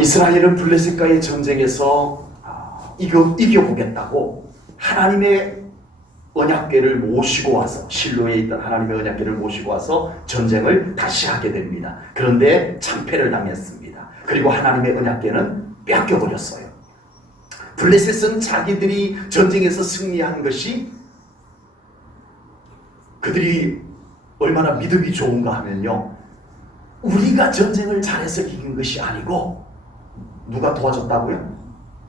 이스라엘은 블레셋과의 전쟁에서 이겨보겠다고 하나님의 언약궤를 모시고 와서, 실로에 있던 하나님의 언약궤를 모시고 와서 전쟁을 다시 하게 됩니다. 그런데 참패를 당했습니다. 그리고 하나님의 언약궤는 뺏겨버렸어요. 블레셋은 자기들이 전쟁에서 승리한 것이 그들이 얼마나 믿음이 좋은가 하면요, 우리가 전쟁을 잘해서 이긴 것이 아니고 누가 도와줬다고요?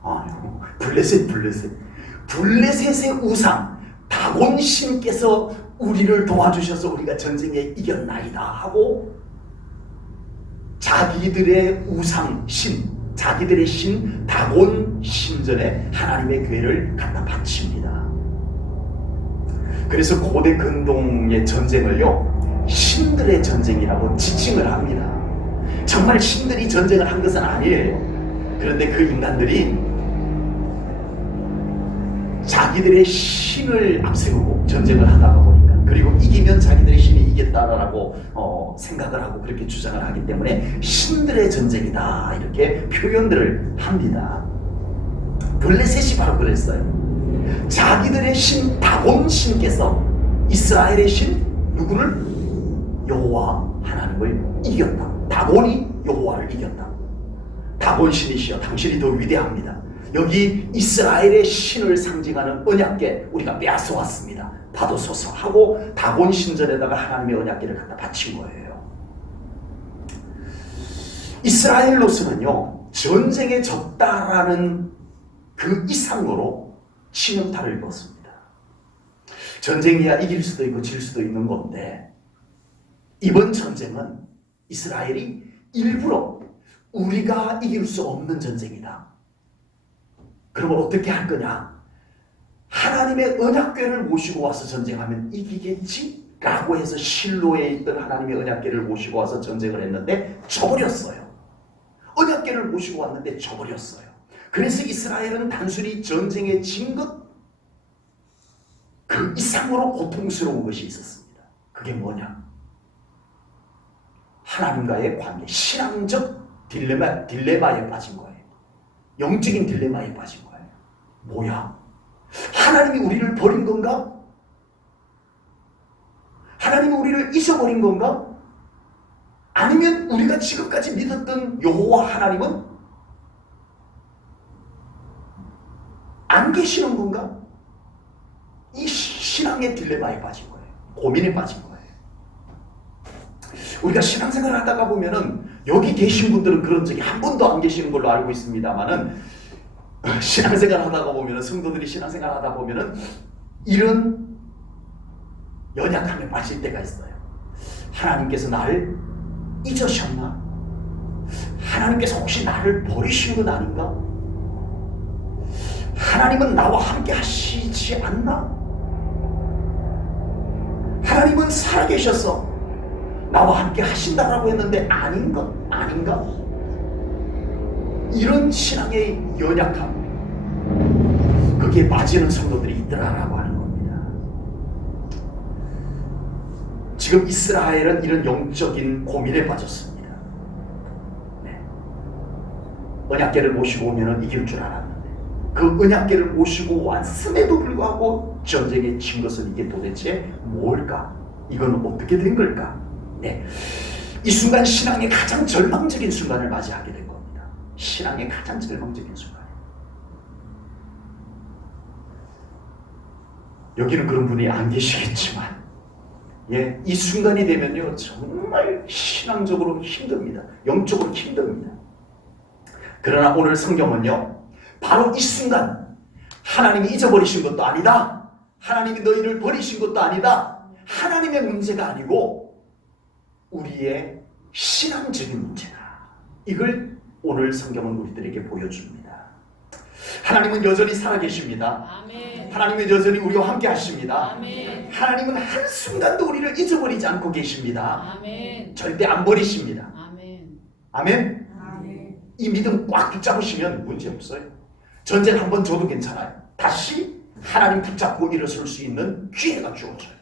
아니요, 블레셋의 우상 다곤 신께서 우리를 도와주셔서 우리가 전쟁에 이겼나이다 하고 자기들의 우상 신, 자기들의 신 다곤 신전에 하나님의 궤를 갖다 바칩니다. 그래서 고대 근동의 전쟁을요, 신들의 전쟁이라고 지칭을 합니다. 정말 신들이 전쟁을 한 것은 아니에요. 그런데 그 인간들이 자기들의 신을 앞세우고 전쟁을 하다가 보니까, 그리고 이기면 자기들의 신이 이겼다라고 생각을 하고 그렇게 주장을 하기 때문에 신들의 전쟁이다 이렇게 표현들을 합니다. 블레셋이 바로 그랬어요. 자기들의 신 다곤 신께서 이스라엘의 신 누구를? 여호와 하나님을 이겼다. 다곤이 여호와를 이겼다. 다곤 신이시여 당신이 더 위대합니다. 여기 이스라엘의 신을 상징하는 언약궤 우리가 빼앗아왔습니다. 받으소서 하고 다곤 신전에다가 하나님의 언약궤를 갖다 바친 거예요. 이스라엘로서는요, 전쟁에 졌다라는 그 이상으로 치명타를 입었습니다. 전쟁이야 이길 수도 있고 질 수도 있는 건데, 이번 전쟁은 이스라엘이 일부러 우리가 이길 수 없는 전쟁이다. 그러면 어떻게 할 거냐? 하나님의 언약궤를 모시고 와서 전쟁하면 이기겠지? 라고 해서 실로에 있던 하나님의 언약궤를 모시고 와서 전쟁을 했는데 져버렸어요. 언약궤를 모시고 왔는데 져버렸어요. 그래서 이스라엘은 단순히 전쟁에 진 것 그 이상으로 고통스러운 것이 있었습니다. 그게 뭐냐? 하나님과의 관계, 신앙적 딜레마에 빠진 거예요. 영적인 딜레마에 빠진 거예요. 뭐야? 하나님이 우리를 버린 건가? 하나님이 우리를 잊어버린 건가? 아니면 우리가 지금까지 믿었던 여호와 하나님은 안 계시는 건가? 이 신앙의 딜레마에 빠진 거예요. 고민에 빠진 거예요. 우리가 신앙생활을 하다가 보면은 여기 계신 분들은 그런 적이 한 번도 안 계시는 걸로 알고 있습니다만은, 신앙생활 하다가 보면은, 성도들이 신앙생활 하다 보면은 이런 연약함에 빠질 때가 있어요. 하나님께서 나를 잊으셨나? 하나님께서 혹시 나를 버리신 건 아닌가? 하나님은 나와 함께 하시지 않나? 하나님은 살아계셔서 나와 함께 하신다라고 했는데 아닌가? 이런 신앙의 연약함, 거기에 빠지는 성도들이 있더라라고 하는 겁니다. 지금 이스라엘은 이런 영적인 고민에 빠졌습니다. 네. 언약궤를 모시고 오면 이길 줄 알았는데 그 언약궤를 모시고 왔음에도 불구하고 전쟁에 진 것은 이게 도대체 뭘까? 이건 어떻게 된 걸까? 네. 이 순간 신앙의 가장 절망적인 순간을 맞이하게 된 겁니다. 신앙의 가장 절망적인 순간. 여기는 그런 분이 안 계시겠지만, 예, 이 순간이 되면요 정말 신앙적으로 힘듭니다. 영적으로 힘듭니다. 그러나 오늘 성경은요, 바로 이 순간 하나님이 잊어버리신 것도 아니다, 하나님이 너희를 버리신 것도 아니다, 하나님의 문제가 아니고 우리의 신앙적인 문제다, 이걸 오늘 성경은 우리들에게 보여줍니다. 하나님은 여전히 살아계십니다. 아멘. 하나님은 여전히 우리와 함께 하십니다. 아멘. 하나님은 한순간도 우리를 잊어버리지 않고 계십니다. 아멘. 절대 안 버리십니다. 아멘. 아멘. 아멘. 이 믿음 꽉 붙잡으시면 문제없어요. 전쟁 한번 져도 괜찮아요. 다시 하나님 붙잡고 일어설 수 있는 기회가 주어져요.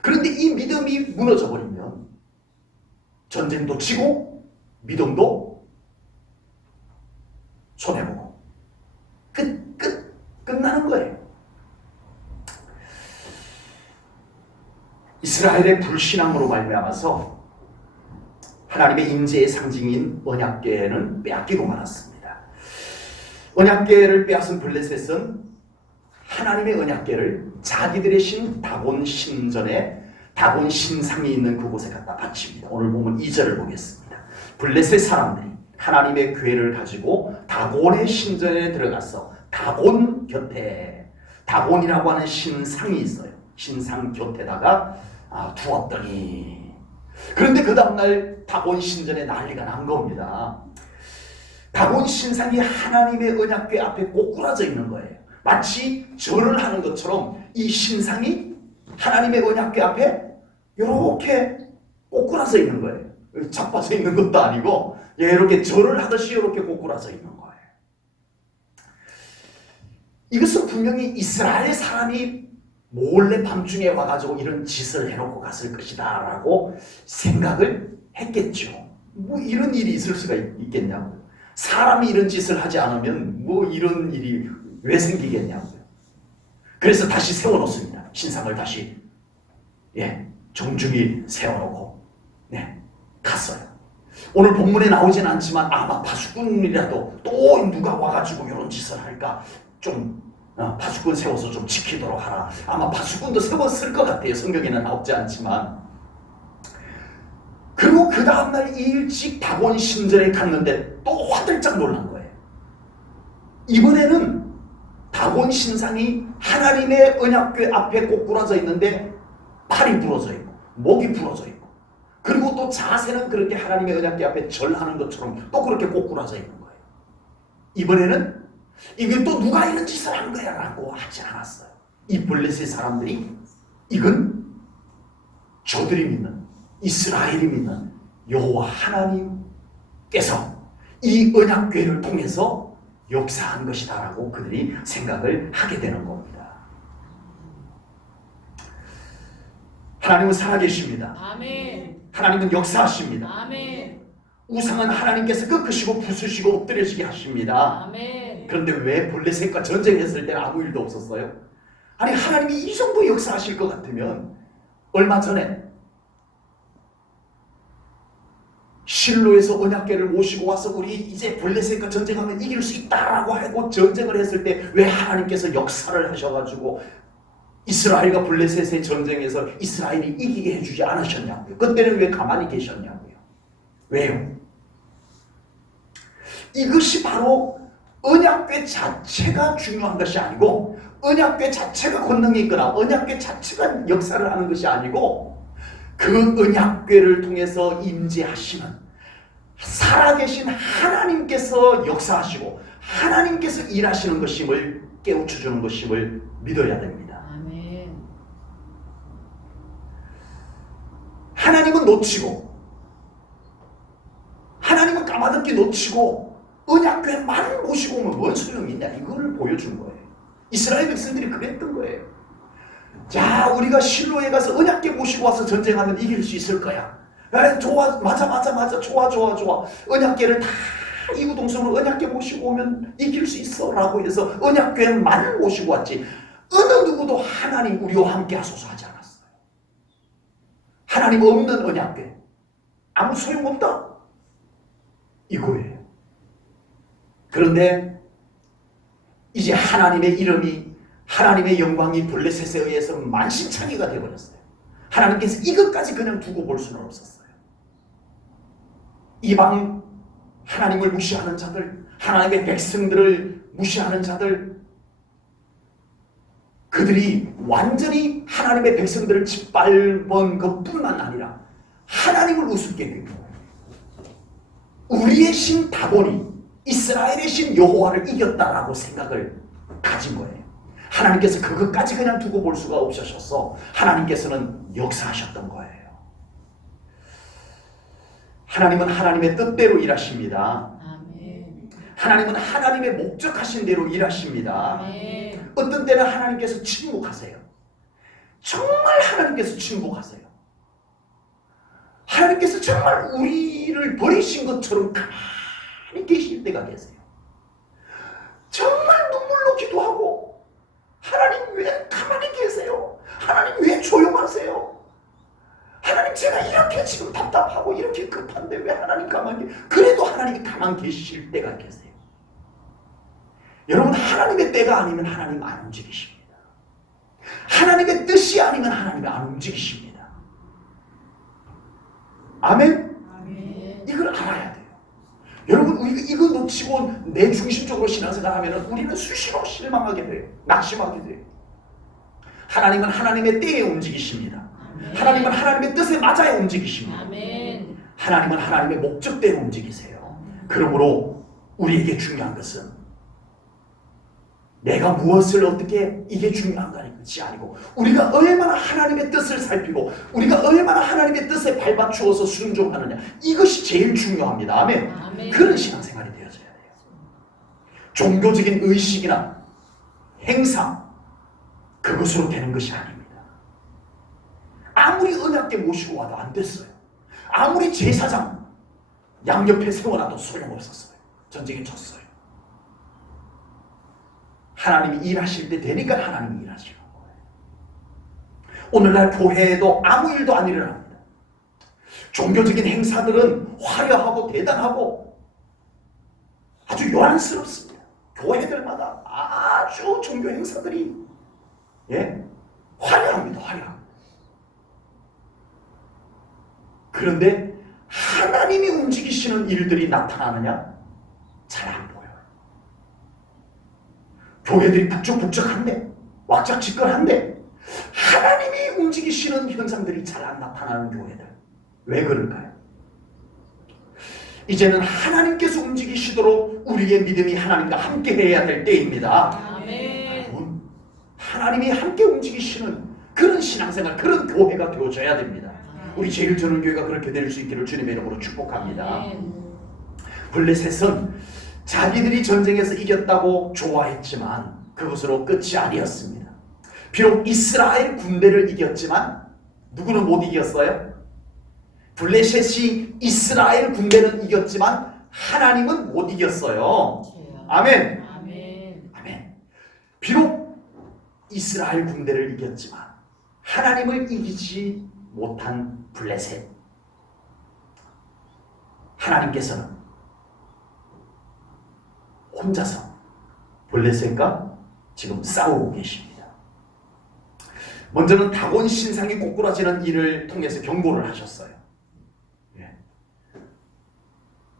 그런데 이 믿음이 무너져 버리면 전쟁도 지고 믿음도 손해보고 끝나는 거예요. 이스라엘의 불신앙으로 말미암아서 하나님의 임재의 상징인 언약궤는 빼앗기고 말았습니다. 언약궤를 빼앗은 블레셋은 하나님의 언약궤를 자기들의 신 다곤 신전에 다곤 신상이 있는 그곳에 갖다 바칩니다. 오늘 보면 2절을 보겠습니다. 블레셋 사람들이 하나님의 궤를 가지고 다곤의 신전에 들어가서 다곤 곁에 다곤이라고 하는 신상이 있어요. 신상 곁에다가 두었더니, 그런데 그 다음날 다곤 신전에 난리가 난 겁니다. 다곤 신상이 하나님의 언약궤 앞에 꼬꾸라져 있는 거예요. 마치 절을 하는 것처럼 이 신상이 하나님의 언약궤 앞에 이렇게 꼬꾸라져 있는 거예요. 자빠져 있는 것도 아니고 이렇게 절을 하듯이 이렇게 꼬꾸라져 있는 거예요. 이것은 분명히 이스라엘 사람이 몰래 밤중에 와가지고 이런 짓을 해놓고 갔을 것이다 라고 생각을 했겠죠. 뭐 이런 일이 있을 수가 있겠냐고요. 사람이 이런 짓을 하지 않으면 뭐 이런 일이 왜 생기겠냐고요. 그래서 다시 세워놓습니다. 신상을 다시 정중히 세워놓고 갔어요. 오늘 본문에 나오진 않지만 아마 파수꾼이라도 또 누가 와가지고 이런 짓을 할까 좀 파수꾼 세워서 좀 지키도록 하라. 아마 파수꾼도 세웠을 것 같아요. 성경에는 나오지 않지만. 그리고 그 다음날 일찍 다곤 신전에 갔는데 또 화들짝 놀란 거예요. 이번에는 다곤 신상이 하나님의 언약궤 앞에 꼬꾸라져 있는데 팔이 부러져 있고 목이 부러져 있고, 그리고 또 자세는 그렇게 하나님의 언약궤 앞에 절하는 것처럼 또 그렇게 꼬꾸라져 있는 거예요. 이번에는 이게 또 누가 이런 짓을 한 거야 라고 하지 않았어요. 이 블레셋 사람들이 이건 저들이 믿는, 이스라엘이 믿는 여호와 하나님께서 이 언약궤를 통해서 역사한 것이다 라고 그들이 생각을 하게 되는 겁니다. 하나님은 살아계십니다. 아멘. 하나님은 역사하십니다. 아멘. 우상은 하나님께서 꺾으시고 부수시고 엎드려지게 하십니다. 아멘. 그런데 왜 블레셋과 전쟁했을 때는 아무 일도 없었어요? 아니, 하나님이 이 정도 역사하실 것 같으면 얼마 전에 실로에서 언약궤를 모시고 와서 우리 이제 블레셋과 전쟁하면 이길 수 있다라고 하고 전쟁을 했을 때 왜 하나님께서 역사를 하셔가지고 이스라엘과 블레셋의 전쟁에서 이스라엘이 이기게 해주지 않으셨냐고요. 그때는 왜 가만히 계셨냐고요. 왜요? 이것이 바로 언약궤 자체가 중요한 것이 아니고, 언약궤 자체가 권능이 있거나 언약궤 자체가 역사를 하는 것이 아니고, 그 언약궤를 통해서 임재하시는 살아계신 하나님께서 역사하시고 하나님께서 일하시는 것임을 깨우쳐주는 것임을 믿어야 됩니다. 아멘. 하나님은 놓치고, 하나님은 까마득히 놓치고 언약궤만 모시고 오면 뭔 소용이 있냐, 이거를 보여준 거예요. 이스라엘 백성들이 그랬던 거예요. 자, 우리가 실로에 가서 언약궤 모시고 와서 전쟁하면 이길 수 있을 거야. 좋아, 맞아, 좋아. 언약궤를 다 이구동성으로 언약궤 모시고 오면 이길 수 있어 라고 해서 언약궤만 모시고 왔지, 어느 누구도 하나님 우리와 함께 하소서 하지 않았어요. 하나님 없는 언약궤 아무 소용없다 이거예요. 그런데 이제 하나님의 이름이, 하나님의 영광이 블레셋에 의해서 만신창이가 되어버렸어요. 하나님께서 이것까지 그냥 두고 볼 수는 없었어요. 이방 하나님을 무시하는 자들, 하나님의 백성들을 무시하는 자들, 그들이 완전히 하나님의 백성들을 짓밟은 것뿐만 아니라 하나님을 우습게 여기고 우리의 신 다곤이 이스라엘의 신 여호와를 이겼다라고 생각을 가진 거예요. 하나님께서 그것까지 그냥 두고 볼 수가 없으셔서 하나님께서는 역사하셨던 거예요. 하나님은 하나님의 뜻대로 일하십니다. 아멘. 하나님은 하나님의 목적하신 대로 일하십니다. 아멘. 어떤 때는 하나님께서 침묵하세요. 정말 하나님께서 침묵하세요. 하나님께서 정말 우리를 버리신 것처럼 가만히 계실 때가 계세요. 왜 가만히 계세요? 하나님 왜 조용하세요? 하나님 제가 이렇게 지금 답답하고 이렇게 급한데 왜 하나님 가만히 그래도 하나님이 가만히 계실 때가 계세요. 여러분 하나님의 때가 아니면 하나님 안 움직이십니다. 하나님의 뜻이 아니면 하나님이 안 움직이십니다. 아멘? 아멘. 이걸 알아야 돼요. 여러분 이거 놓치고 내 중심적으로 신앙생활 하면 우리는 수시로 실망하게 돼요. 낙심하게 돼요. 하나님은 하나님의 때에 움직이십니다. 아멘. 하나님은 하나님의 뜻에 맞아야 움직이십니다. 아멘. 하나님은 하나님의 목적대로 움직이세요. 그러므로 우리에게 중요한 것은 내가 무엇을 어떻게 이게 중요한 것이 아니고 우리가 얼마나 하나님의 뜻을 살피고 우리가 얼마나 하나님의 뜻에 발맞추어서 순종하느냐 이것이 제일 중요합니다. 아멘. 아멘. 그런 신앙생활이 되어져야 돼요. 종교적인 의식이나 행사 그것으로 되는 것이 아닙니다. 아무리 은혜롭게 모시고 와도 안 됐어요. 아무리 제사장 양옆에 세워놔도 소용없었어요. 전쟁에 졌어요. 하나님이 일하실 때 되니까 하나님이 일하시는 거예요. 오늘날 교회에도 아무 일도 안 일어납니다. 종교적인 행사들은 화려하고 대단하고 아주 요란스럽습니다. 교회들마다 아주 종교 행사들이 화려합니다. 화려합니다. 그런데 하나님이 움직이시는 일들이 나타나느냐? 잘 안 보여요. 교회들이 북적북적한데 왁작지껄한데 하나님이 움직이시는 현상들이 잘 안 나타나는 교회들. 왜 그럴까요? 이제는 하나님께서 움직이시도록 우리의 믿음이 하나님과 함께 해야 될 때입니다. 아멘. 여러분, 하나님이 함께 움직이시는 그런 신앙생활, 그런 교회가 되어져야 됩니다. 우리 제일전원교회가 그렇게 될 수 있기를 주님의 이름으로 축복합니다. 블레셋은 자기들이 전쟁에서 이겼다고 좋아했지만 그것으로 끝이 아니었습니다. 비록 이스라엘 군대를 이겼지만 누구는 못 이겼어요? 블레셋이 이스라엘 군대는 이겼지만 하나님은 못 이겼어요. 아멘. 아멘. 아멘. 비록 이스라엘 군대를 이겼지만 하나님을 이기지 못한 블레셋. 하나님께서는 혼자서 블레셋과 지금 싸우고 계십니다. 먼저는 다곤 신상이 꼬꾸라지는 일을 통해서 경고를 하셨어요.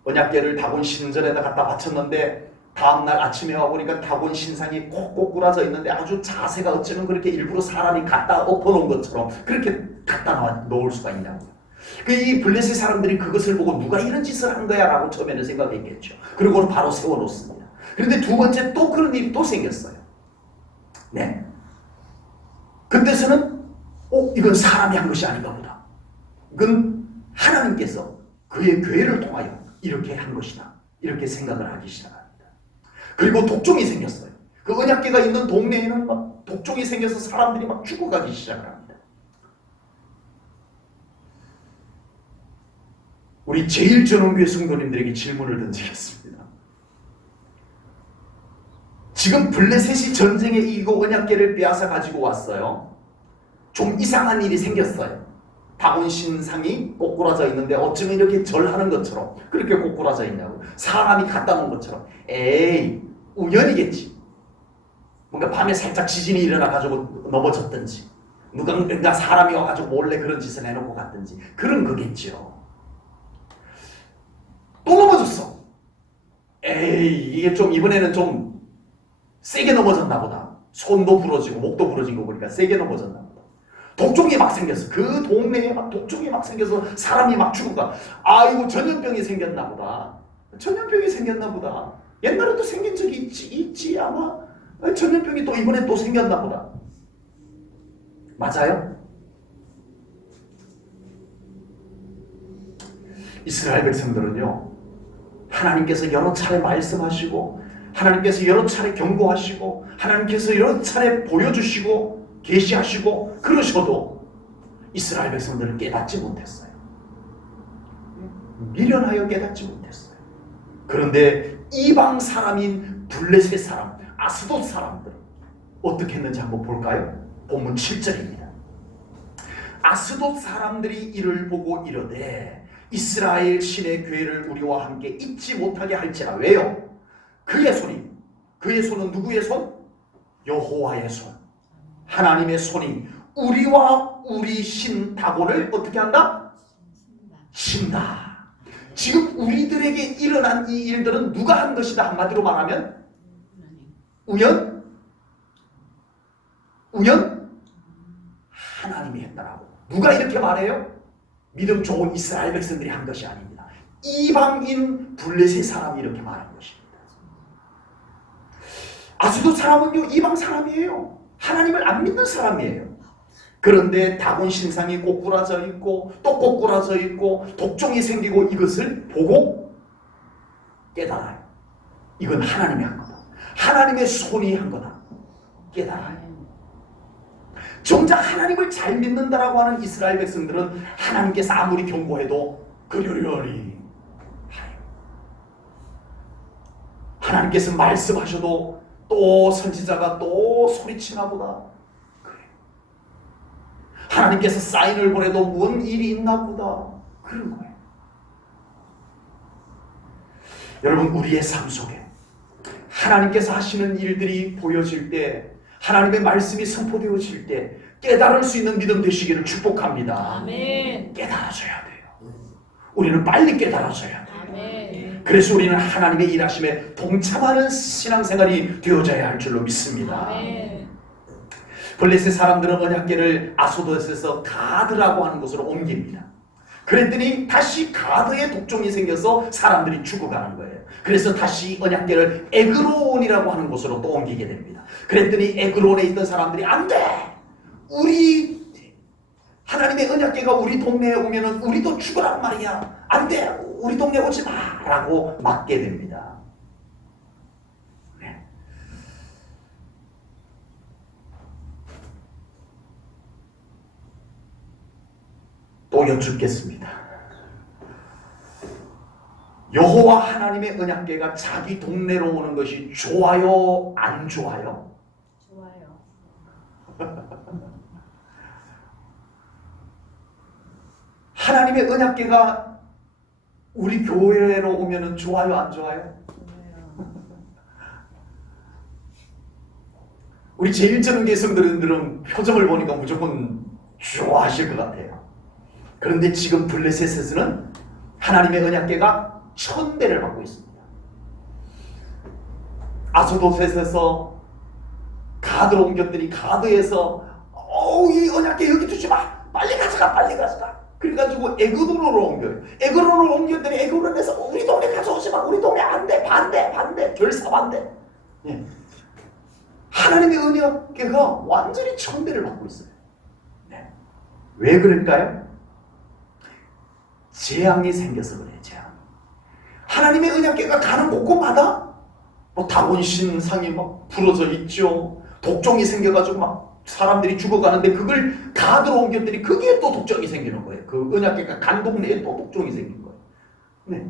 언약궤를 다곤 신전에다 갖다 바쳤는데 다음날 아침에 와보니까 다곤 신상이 꼭 꼬꾸라져 있는데 아주 자세가 어쩌면 그렇게 일부러 사람이 갖다 엎어놓은 것처럼 그렇게 갖다 놓을 수가 있냐고요. 이 블레셋 사람들이 그것을 보고 누가 이런 짓을 한 거야 라고 처음에는 생각했겠죠. 그리고 바로 세워놓습니다. 그런데 두 번째 또 그런 일이 또 생겼어요. 네. 그때서는 이건 사람이 한 것이 아닌가 보다. 이건 하나님께서 그의 교회를 통하여 이렇게 한 것이다. 이렇게 생각을 하기 시작합니다. 그리고 독종이 생겼어요. 그 언약궤가 있는 동네에는 막 독종이 생겨서 사람들이 막 죽어가기 시작합니다. 우리 제일전원교회 성도님들에게 질문을 던지겠습니다. 지금 블레셋이 전쟁에 이기고 언약궤를 빼앗아 가지고 왔어요. 좀 이상한 일이 생겼어요. 다곤 신상이 꼬꾸라져 있는데 어쩌면 이렇게 절하는 것처럼 그렇게 꼬꾸라져 있냐고. 사람이 갖다 놓은 것처럼. 에이, 우연이겠지. 뭔가 밤에 살짝 지진이 일어나가지고 넘어졌든지 누군가 사람이 와가지고 몰래 그런 짓을 해놓고 갔든지 그런 거겠죠. 또 넘어졌어. 에이, 이게 좀 이번에는 좀 세게 넘어졌나 보다. 손도 부러지고 목도 부러진 거 보니까 세게 넘어졌나 보다. 독종이 막 생겼어. 그 동네에 막 독종이 막 생겨서 사람이 막 죽어가. 아이고 전염병이 생겼나 보다. 전염병이 생겼나 보다. 옛날에도 생긴 적이 있지 아마. 전염병이 또 이번에 또 생겼나 보다. 맞아요? 이스라엘 백성들은요, 하나님께서 여러 차례 말씀하시고 하나님께서 여러 차례 경고하시고 하나님께서 여러 차례 보여주시고 계시하시고 그러셔도 이스라엘 백성들은 깨닫지 못했어요. 미련하여 깨닫지 못했어요. 그런데 이방 사람인 블레셋 사람, 아스돗 사람들, 어떻게 했는지 한번 볼까요? 본문 7절입니다. 아스돗 사람들이 이를 보고 이르되 이스라엘 신의 괴를 우리와 함께 잊지 못하게 할지라. 왜요? 그의 손은 누구의 손? 여호와의 손, 하나님의 손이 우리와 우리 신 다곤을 어떻게 한다? 신다. 지금 우리들에게 일어난 이 일들은 누가 한 것이다? 한마디로 말하면 우연? 하나님이 했다라고. 누가 이렇게 말해요? 믿음 좋은 이스라엘 백성들이 한 것이 아닙니다. 이방인 블레셋 사람이 이렇게 말한 것입니다. 아스돗 사람은요, 이방 사람이에요. 하나님을 안 믿는 사람이에요. 그런데 다곤 신상이 꼬꾸라져 있고 또 꼬꾸라져 있고 독종이 생기고 이것을 보고 깨달아요. 이건 하나님이 한 거다. 하나님의 손이 한 거다. 깨달아요. 정작 하나님을 잘 믿는다라고 하는 이스라엘 백성들은 하나님께서 아무리 경고해도 그러려니 하요. 하나님께서 말씀하셔도 또 선지자가 또 소리치나 보다. 그래. 하나님께서 사인을 보내도 뭔 일이 있나 보다. 그런 거예요. 여러분, 우리의 삶 속에 하나님께서 하시는 일들이 보여질 때, 하나님의 말씀이 선포되어질 때 깨달을 수 있는 믿음 되시기를 축복합니다. 아멘. 깨달아져야 돼요. 우리는 빨리 깨달아져야 돼요. 아멘. 그래서 우리는 하나님의 일하심에 동참하는 신앙생활이 되어져야 할 줄로 믿습니다. 아멘. 블레셋 사람들은 언약궤를 아스돗에서 가드라고 하는 곳으로 옮깁니다. 그랬더니 다시 가드에 독종이 생겨서 사람들이 죽어가는 거예요. 그래서 다시 언약궤를 에그론이라고 하는 곳으로 또 옮기게 됩니다. 그랬더니 에그론에 있던 사람들이 안 돼! 우리 하나님의 언약궤가 우리 동네에 오면은 우리도 죽으란 말이야. 안 돼! 우리 동네 오지 마! 라고 막게 됩니다. 네. 또 여쭙겠습니다. 여호와 하나님의 언약궤가 자기 동네로 오는 것이 좋아요, 안 좋아요? 좋아요. 하나님의 언약궤가 우리 교회로 오면은 좋아요, 안 좋아요? 좋아요. 우리 제1전능계 성도들은 표정을 보니까 무조건 좋아하실 것 같아요. 그런데 지금 블레셋에서는 하나님의 언약궤가 천대를 받고 있습니다. 아스돗에서 가드로 옮겼더니 가드에서 이 언약궤 여기 두지 마! 빨리 가져가! 빨리 가져가! 그래가지고 에그론으로 옮겨요. 에그론으로 옮겼더니 에그론에서 우리 동네 가져오지 마! 우리 동네 안 돼! 반대! 결사반대! 예. 하나님의 언약궤가 완전히 천대를 받고 있어요. 네. 왜 그럴까요? 재앙이 생겨서 그래요. 재앙. 하나님의 언약궤가 가는 곳곳마다 뭐 다곤 신상이 막 부러져 있죠. 독종이 생겨가지고 막 사람들이 죽어가는데 그걸 가드로 옮겼더니 그게 또 독종이 생기는 거예요. 그 언약궤가 간 동네에 또 독종이 생긴 거예요. 네.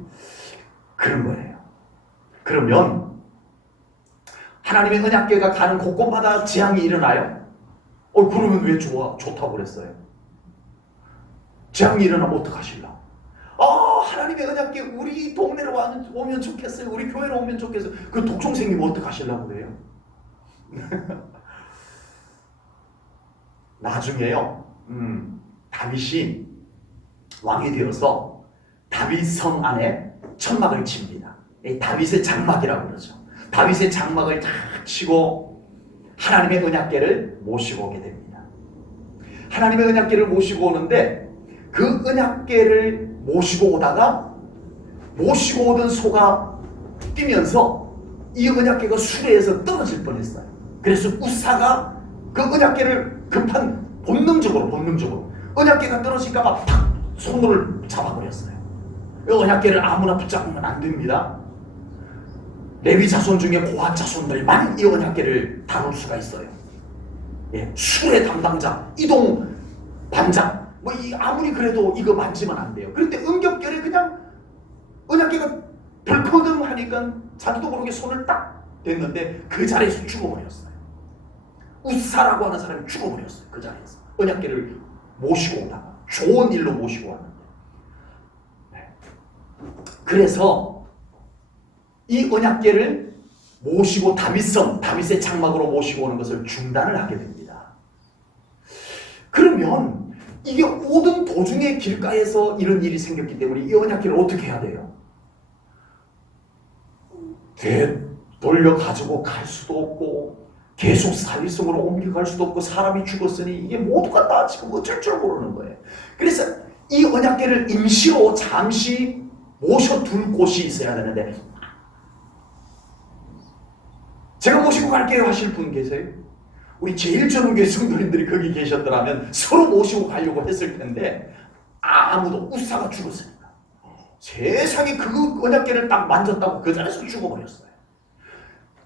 그런 거예요. 그러면 하나님의 언약궤가 가는 곳곳마다 재앙이 일어나요? 그러면 왜 좋다고 그랬어요? 재앙이 일어나면 어떡하실라? 하나님의 언약궤 우리 동네로 오면 좋겠어요. 우리 교회로 오면 좋겠어요. 그 독종 생기면 어떡하시려고 그래요? 나중에요. 다윗이 왕이 되어서 다윗 성 안에 천막을 칩니다. 다윗의 장막이라고 그러죠. 다윗의 장막을 다 치고 하나님의 언약궤를 모시고 오게 됩니다. 하나님의 언약궤를 모시고 오는데 그 언약궤를 모시고 오다가 모시고 오던 소가 뛰면서 이 언약궤가 수레에서 떨어질 뻔했어요. 그래서 우사가 그 언약궤를 급한 본능적으로 언약궤가 떨어질까봐 탁 손을 잡아버렸어요. 이 언약궤를 아무나 붙잡으면 안 됩니다. 레위 자손 중에 고핫 자손들만 이 언약궤를 다룰 수가 있어요. 예, 수레 담당자, 이동 반장, 아무리 그래도 이거 만지면 안 돼요. 그런데 응급결에 그냥 언약궤가 벌컥 하니까 자기도 모르게 손을 딱 댔는데 그 자리에서 죽어버렸어요. 웃사라고 하는 사람이 죽어버렸어요. 그 자리에서. 언약궤를 모시고 오다가 좋은 일로 모시고 왔는데. 네. 그래서 이 언약궤를 모시고 다윗의 장막으로 모시고 오는 것을 중단을 하게 됩니다. 그러면 이게 모든 도중의 길가에서 이런 일이 생겼기 때문에 이 언약궤를 어떻게 해야 돼요? 돌려 가지고 갈 수도 없고 계속 사위성으로 옮겨갈 수도 없고 사람이 죽었으니 이게 모두가 다 지금 어쩔 줄 모르는 거예요. 그래서 이 언약궤를 임시로 잠시 모셔둘 곳이 있어야 되는데 제가 모시고 갈게요 하실 분 계세요? 우리 제일전원교회 성도님들이 거기 계셨더라면 서로 모시고 가려고 했을 텐데 아무도 웃사가 죽었으니까 세상에 그 언약궤를 딱 만졌다고 그 자리에서 죽어버렸어요.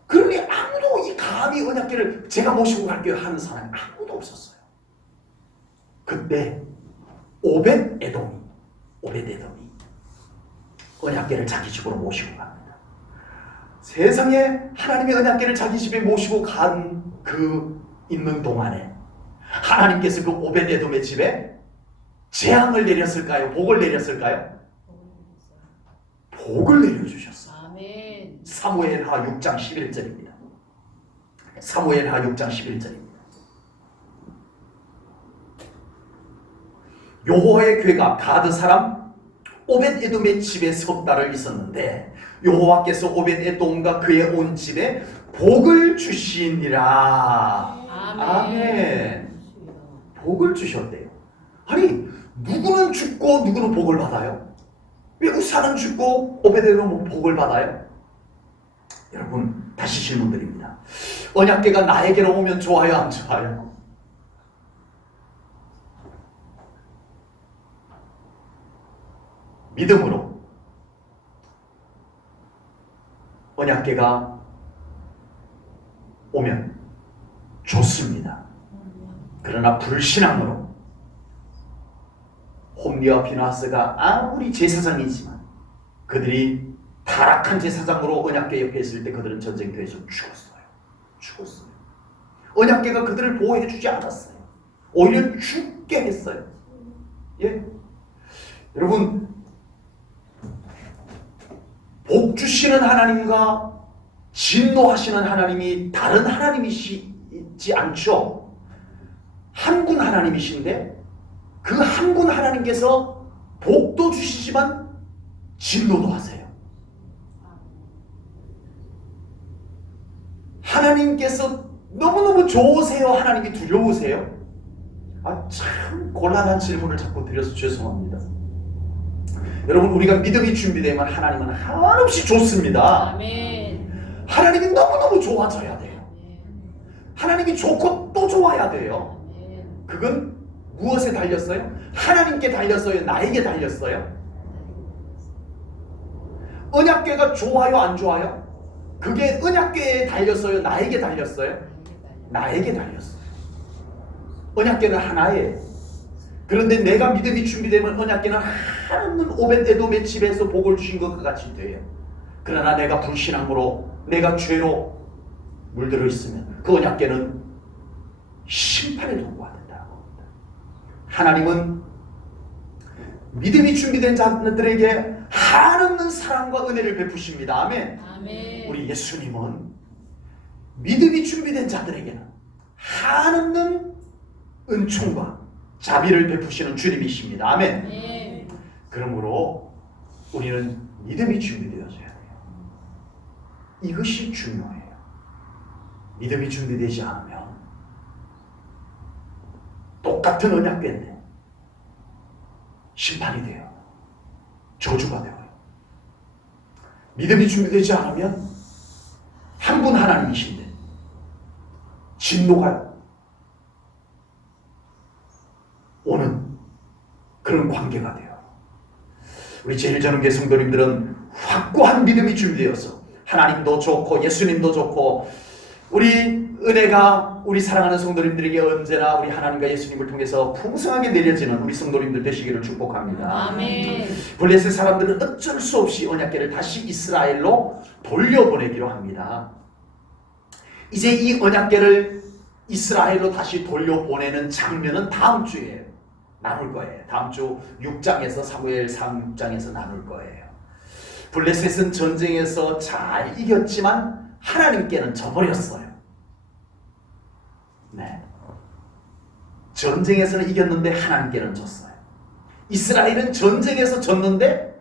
그러니 아무도 이 감히 언약궤를 제가 모시고 갈게요 하는 사람이 아무도 없었어요. 그때 오벳에돔이 언약궤를 자기 집으로 모시고 갑니다. 세상에 하나님의 언약궤를 자기 집에 모시고 간 그 있는 동안에 하나님께서 그 오벳에돔의 집에 재앙을 내렸을까요? 복을 내렸을까요? 복을 내려주셨어요. 아멘. 사무엘하 6장 11절입니다. 사무엘하 6장 11절입니다. 여호와의 궤가 가드 사람 오벳에돔의 집에 석 달을 있었는데 여호와께서 오벳에돔과 그의 온 집에 복을 주시니라. 아멘. 복을 주셨대요. 아니 누구는 죽고 누구는 복을 받아요? 왜 웃사는 죽고 오벳에돔은 복을 받아요? 여러분 다시 질문드립니다. 언약궤가 나에게로 오면 좋아요 안 좋아요? 믿음으로 언약궤가 오면 좋습니다. 그러나 불신앙으로 홈리와 비나하스가 아무리 제사장이지만 그들이 타락한 제사장으로 언약궤 옆에 있을 때 그들은 전쟁터에서 죽었어요. 언약궤가 그들을 보호해 주지 않았어요. 오히려 죽게 했어요. 예? 여러분 복 주시는 하나님과 진노하시는 하나님이 다른 하나님이시지 않죠. 한 분 하나님이신데 그 한 분 하나님께서 복도 주시지만 진노도 하세요. 하나님께서 너무너무 좋으세요? 하나님이 두려우세요? 참 곤란한 질문을 자꾸 드려서 죄송합니다. 여러분 우리가 믿음이 준비되면 하나님은 한없이 좋습니다. 아멘. 하나님이 너무너무 좋아져야 돼요. 하나님이 좋고 또 좋아야 돼요. 그건 무엇에 달렸어요? 하나님께 달렸어요? 나에게 달렸어요? 언약궤가 좋아요? 안 좋아요? 그게 언약궤에 달렸어요? 나에게 달렸어요? 나에게 달렸어요. 언약궤는 하나예요. 그런데 내가 믿음이 준비되면 언약궤는 하나님 오벳에돔의 집에서 복을 주신 것과 같이 돼요. 그러나 내가 불신앙으로 내가 죄로 물들어 있으면 그 언약궤는 심판에 도구가 된다는 겁니다. 하나님은 믿음이 준비된 자들에게 한없는 사랑과 은혜를 베푸십니다. 아멘. 아멘. 우리 예수님은 믿음이 준비된 자들에게는 한없는 은총과 자비를 베푸시는 주님이십니다. 아멘. 아멘. 그러므로 우리는 믿음이 준비되어져야 돼요. 이것이 중요해요. 믿음이 준비되지 않으면 똑같은 언약궤인데 심판이 돼요. 저주가 돼요. 믿음이 준비되지 않으면 한 분 하나님이신데 진노가 오는 그런 관계가 돼요. 우리 제일전원교회 성도님들은 확고한 믿음이 준비되어서 하나님도 좋고 예수님도 좋고 우리 은혜가 우리 사랑하는 성도님들에게 언제나 우리 하나님과 예수님을 통해서 풍성하게 내려지는 우리 성도님들 되시기를 축복합니다. 아멘. 블레셋 사람들은 어쩔 수 없이 언약궤를 다시 이스라엘로 돌려보내기로 합니다. 이제 이 언약궤를 이스라엘로 다시 돌려보내는 장면은 다음 주에 나눌 거예요. 다음 주 6장에서 사무엘 3장에서 나눌 거예요. 블레셋은 전쟁에서 잘 이겼지만 하나님께는 져버렸어요. 네. 전쟁에서는 이겼는데 하나님께는 졌어요. 이스라엘은 전쟁에서 졌는데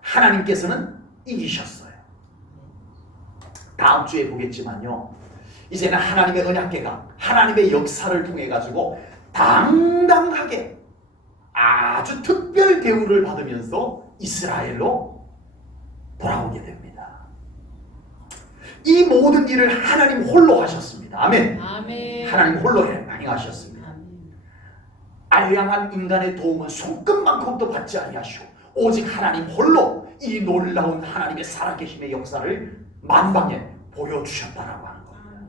하나님께서는 이기셨어요. 다음 주에 보겠지만요. 이제는 하나님의 언약궤가 하나님의 역사를 통해 가지고 당당하게 아주 특별 대우를 받으면서 이스라엘로 돌아오게 됩니다. 이 모든 일을 하나님 홀로 하셨습니다. 아멘. 아멘. 하나님 홀로 행하셨습니다. 아멘. 알량한 인간의 도움은 손끝만큼도 받지 아니하시오. 오직 하나님 홀로 이 놀라운 하나님의 살아계심의 역사를 만방에 보여주셨다라고 하는 겁니다.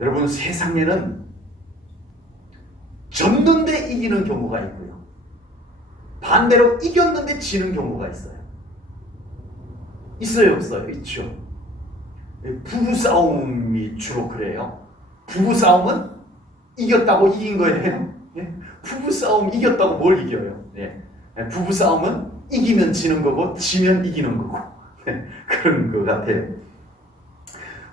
여러분, 세상에는 졌는데 이기는 경우가 있고요. 반대로 이겼는데 지는 경우가 있어요. 있어요, 없어요? 있죠. 부부싸움이 주로 그래요. 부부싸움은 이겼다고 이긴 거예요. 부부싸움 이겼다고 뭘 이겨요? 부부싸움은 이기면 지는 거고 지면 이기는 거고 그런 것 같아요.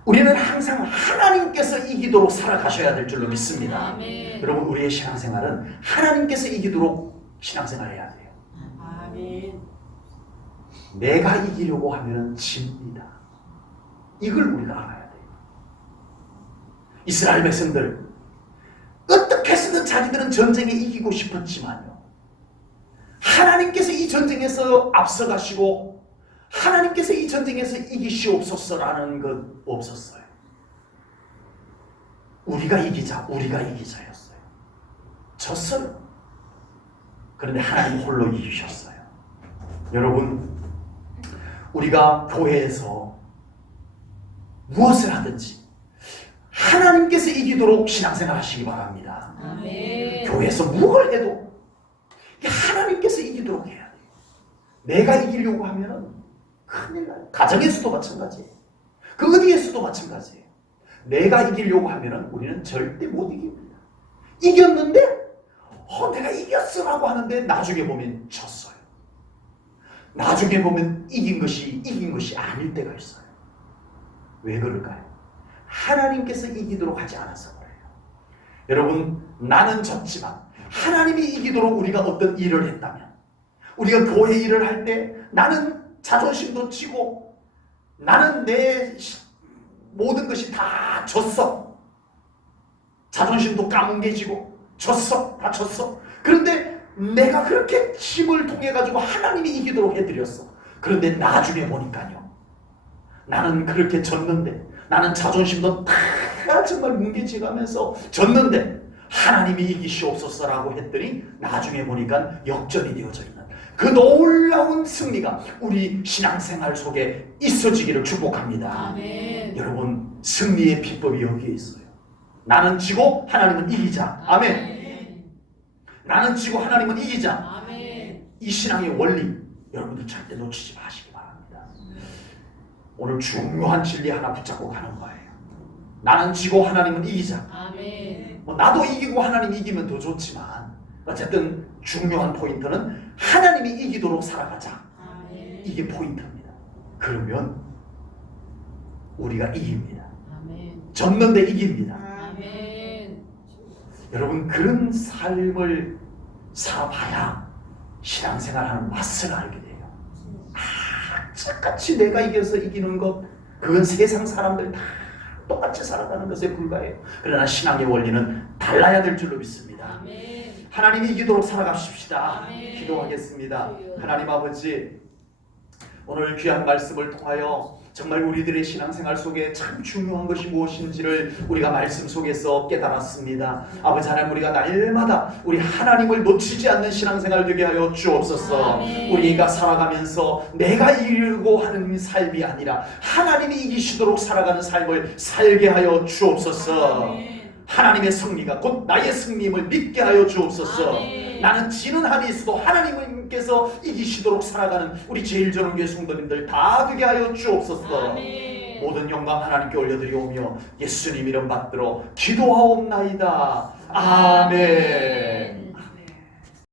우리는 항상 하나님께서 이기도록 살아가셔야 될 줄로 믿습니다. 아멘. 여러분, 우리의 신앙생활은 하나님께서 이기도록 신앙생활해야 돼요. 아멘. 내가 이기려고 하면 집니다. 이걸 우리가 알아야 돼요. 이스라엘 백성들 어떻게 해서든 자기들은 전쟁에 이기고 싶었지만요. 하나님께서 이 전쟁에서 앞서가시고 하나님께서 이 전쟁에서 이기시옵소서라는 것 없었어요. 우리가 이기자였어요. 졌어요. 그런데 하나님 홀로 이기셨어요. 여러분, 우리가 교회에서 무엇을 하든지 하나님께서 이기도록 신앙생활 하시기 바랍니다. 아멘. 교회에서 뭘 해도 하나님께서 이기도록 해야 돼요. 내가 이기려고 하면은 큰일 나요. 가정에서도 마찬가지예요. 그 어디에서도 마찬가지예요. 내가 이기려고 하면은 우리는 절대 못 이깁니다. 이겼는데 내가 이겼어라고 하는데 나중에 보면 졌어요. 나중에 보면 이긴 것이 아닐 때가 있어요. 왜 그럴까요? 하나님께서 이기도록 하지 않아서 그래요. 여러분, 나는 졌지만 하나님이 이기도록 우리가 어떤 일을 했다면, 우리가 교회 일을 할 때 나는 자존심도 지고 나는 내 모든 것이 다 졌어. 자존심도 까뭉개지고 다 졌어. 그런데 내가 그렇게 힘을 통해 가지고 하나님이 이기도록 해드렸어. 그런데 나중에 보니까요, 나는 그렇게 졌는데, 나는 자존심도 다 정말 뭉개지가면서 졌는데 하나님이 이기시옵소서라고 했더니 나중에 보니까 역전이 되어져 있는 그 놀라운 승리가 우리 신앙생활 속에 있어지기를 축복합니다. 아멘. 여러분, 승리의 비법이 여기에 있어요. 나는 지고 하나님은 이기자. 아멘. 나는 지고 하나님은 이기자. 아멘. 이 신앙의 원리 여러분들 절대 놓치지 마시기 바랍니다. 오늘 중요한 진리 하나 붙잡고 가는 거예요. 나는 지고 하나님은 이기자. 아멘. 나도 이기고 하나님 이기면 더 좋지만 어쨌든 중요한 포인트는 하나님이 이기도록 살아가자. 아멘. 이게 포인트입니다. 그러면 우리가 이깁니다. 아멘. 졌는데 이깁니다. 아멘. 여러분, 그런 삶을 살아봐야 신앙생활하는 맛을 알게 돼요. 악착같이 내가 이겨서 이기는 것, 그건 세상 사람들 다 똑같이 살아가는 것에 불과해요. 그러나 신앙의 원리는 달라야 될 줄로 믿습니다. 아멘. 하나님이 이기도록 살아갑시다. 아멘. 기도하겠습니다. 하나님 아버지, 오늘 귀한 말씀을 통하여 정말 우리들의 신앙생활 속에 참 중요한 것이 무엇인지를 우리가 말씀 속에서 깨달았습니다. 아버지 하나님, 우리가 날마다 우리 하나님을 놓치지 않는 신앙생활 되게 하여 주옵소서. 아멘. 우리가 살아가면서 내가 이기려고 하는 삶이 아니라 하나님이 이기시도록 살아가는 삶을 살게 하여 주옵소서. 아멘. 하나님의 승리가 곧 나의 승리임을 믿게 하여 주옵소서. 아멘. 나는 지는 한이 있어도 하나님께서 이기시도록 살아가는 우리 제일전원교회 성도님들 다 되게 하여 주옵소서. 아멘. 모든 영광 하나님께 올려드리오며 예수님 이름 받들어 기도하옵나이다. 아멘.